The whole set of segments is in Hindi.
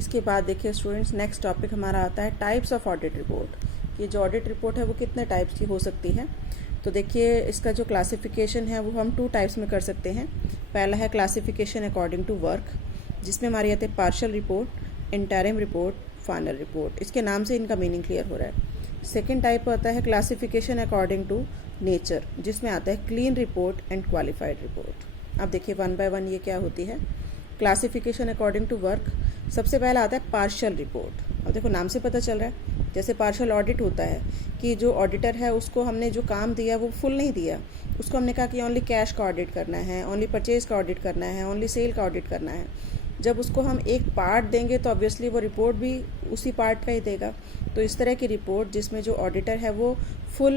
इसके बाद देखिए स्टूडेंट्स, नेक्स्ट टॉपिक हमारा आता है टाइप्स ऑफ ऑडिट रिपोर्ट, कि जो ऑडिट रिपोर्ट है वो कितने टाइप्स की हो सकती है। तो देखिए इसका जो क्लासिफिकेशन है वो हम 2 टाइप्स में कर सकते हैं। पहला है क्लासिफिकेशन अकॉर्डिंग टू वर्क, जिसमें हमारी आती है partial report, interim report, final report. इसके नाम से इनका मीनिंग क्लियर हो रहा है। सेकेंड टाइप आता है क्लासिफिकेशन अकॉर्डिंग टू नेचर, जिसमें आता है clean report and qualified report. अब देखिए 1 बाय 1 ये क्या होती है। क्लासिफिकेशन अकॉर्डिंग टू वर्क, सबसे पहला आता है पार्शियल रिपोर्ट। अब देखो नाम से पता चल रहा है, जैसे पार्शियल ऑडिट होता है कि जो ऑडिटर है उसको हमने जो काम दिया वो फुल नहीं दिया, उसको हमने कहा कि ओनली कैश का ऑडिट करना है, ओनली परचेज का ऑडिट करना है, ओनली सेल का ऑडिट करना है। जब उसको हम एक पार्ट देंगे तो ऑब्वियसली वो रिपोर्ट भी उसी पार्ट का ही देगा। तो इस तरह की रिपोर्ट जिसमें जो ऑडिटर है वो फुल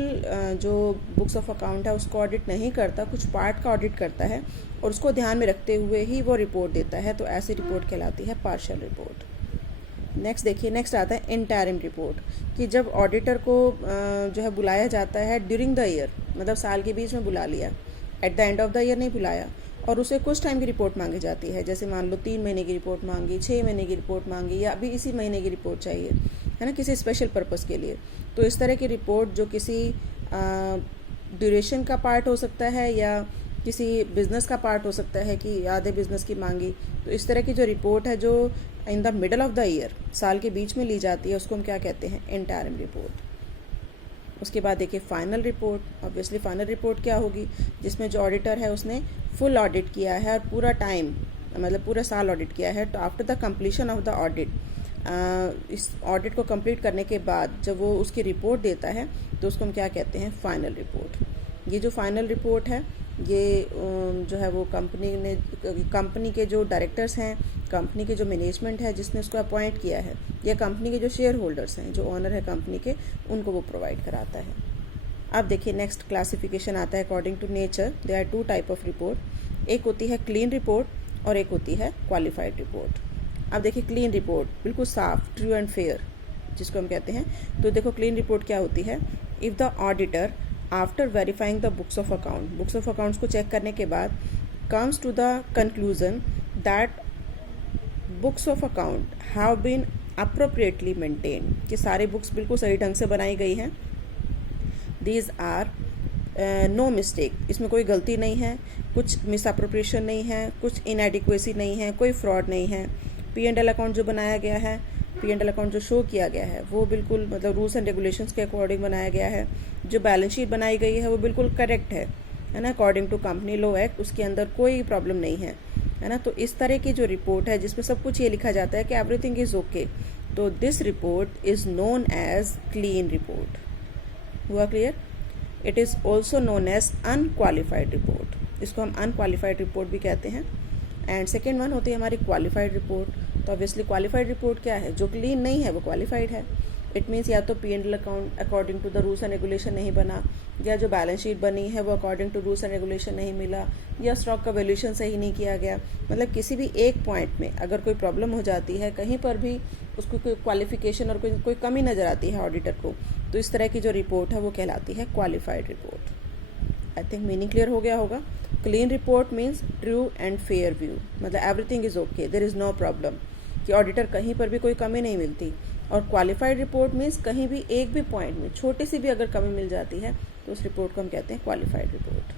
जो बुक्स ऑफ अकाउंट है उसको ऑडिट नहीं करता, कुछ पार्ट का ऑडिट करता है और उसको ध्यान में रखते हुए ही वो रिपोर्ट देता है, तो ऐसी रिपोर्ट कहलाती है पार्शियल रिपोर्ट। नेक्स्ट देखिए, नेक्स्ट आता है इंटरिम रिपोर्ट, कि जब ऑडिटर को जो है बुलाया जाता है ड्यूरिंग द ईयर, मतलब साल के बीच में बुला लिया, at the end of the year नहीं बुलाया, और उसे कुछ टाइम की रिपोर्ट मांगी जाती है, जैसे मान लो 3 महीने की रिपोर्ट मांगी, 6 महीने की रिपोर्ट मांगी, या अभी इसी महीने की रिपोर्ट चाहिए, है ना, किसी स्पेशल पर्पस के लिए। तो इस तरह की रिपोर्ट जो किसी ड्यूरेशन का पार्ट हो सकता है या किसी बिजनेस का पार्ट हो सकता है कि आधे बिजनेस की मांगी, तो इस तरह की जो रिपोर्ट है जो in the middle of the year, साल के बीच में ली जाती है, उसको हम क्या कहते हैं, इंटरिम रिपोर्ट। उसके बाद देखिए final report. Obviously final report क्या होगी, जिसमें जो ऑडिटर है उसने फुल ऑडिट किया है और पूरा टाइम, मतलब पूरा साल ऑडिट किया है। तो after the completion of the audit, इस ऑडिट को कंप्लीट करने के बाद जब वो उसकी रिपोर्ट देता है तो उसको हम क्या कहते हैं, फाइनल रिपोर्ट। ये जो फाइनल रिपोर्ट है ये जो है वो कंपनी के जो डायरेक्टर्स हैं, कंपनी के जो मैनेजमेंट है जिसने उसको अपॉइंट किया है, या कंपनी के जो शेयर होल्डर्स हैं, जो ओनर है कंपनी के, उनको वो प्रोवाइड कराता है। अब देखिए नेक्स्ट क्लासिफिकेशन आता है according to nature. There are 2 type of report, एक होती है क्लीन रिपोर्ट और एक होती है क्वालिफाइड रिपोर्ट। अब देखिए क्लीन रिपोर्ट बिल्कुल साफ, ट्रू एंड फेयर, जिसको हम कहते हैं। तो देखो क्लीन रिपोर्ट क्या होती है, if the auditor after verifying the books of account, books of accounts को चेक करने के बाद comes to the conclusion that books of account have been appropriately maintain, कि सारी बुक्स बिल्कुल सही ढंग से बनाई गई हैं। दीज आर नो मिस्टेक, इसमें कोई गलती नहीं है, कुछ मिस अप्रोप्रिएशन नहीं है, कुछ इनएडिक्वेसी नहीं है, कोई फ्रॉड नहीं है। P&L अकाउंट जो बनाया गया है, P&L अकाउंट जो शो किया गया है वो बिल्कुल मतलब रूल्स एंड रेगुलेशंस के अकॉर्डिंग बनाया गया है। जो बैलेंस शीट बनाई गई है वो बिल्कुल करेक्ट है ना, according to company law act, उसके अंदर कोई प्रॉब्लम नहीं है ना। तो इस तरह की जो रिपोर्ट है जिसमें सब कुछ ये लिखा जाता है कि everything is okay, so this report is known as clean report. हुआ clear? It is also known as unqualified report, इसको हम अनक्वालिफाइड रिपोर्ट भी कहते हैं। एंड सेकेंड वन होती है हमारी क्वालिफाइड रिपोर्ट। तो ऑब्वियसली क्वालिफाइड रिपोर्ट क्या है, जो क्लीन नहीं है वो क्वालिफाइड है। इट मीन्स या तो P&L account according to the rules and regulation नहीं बना, या जो बैलेंस शीट बनी है वो according to rules and regulation नहीं मिला, या स्टॉक का वैल्यूएशन सही नहीं किया गया। मतलब किसी भी एक पॉइंट में अगर कोई प्रॉब्लम हो जाती है, कहीं पर भी उसको कोई क्वालिफिकेशन और कोई कमी नज़र आती है ऑडिटर को, तो इस तरह की जो रिपोर्ट है वो कहलाती है qualified report. I think meaning clear हो गया होगा। Clean report means true and fair view, मतलब everything is okay, there is no problem, कि ऑडिटर कहीं पर भी कोई कमी नहीं मिलती। और क्वालिफाइड रिपोर्ट मीन्स कहीं भी एक भी पॉइंट में छोटी सी भी अगर कमी मिल जाती है तो उस रिपोर्ट को हम कहते हैं क्वालिफाइड रिपोर्ट।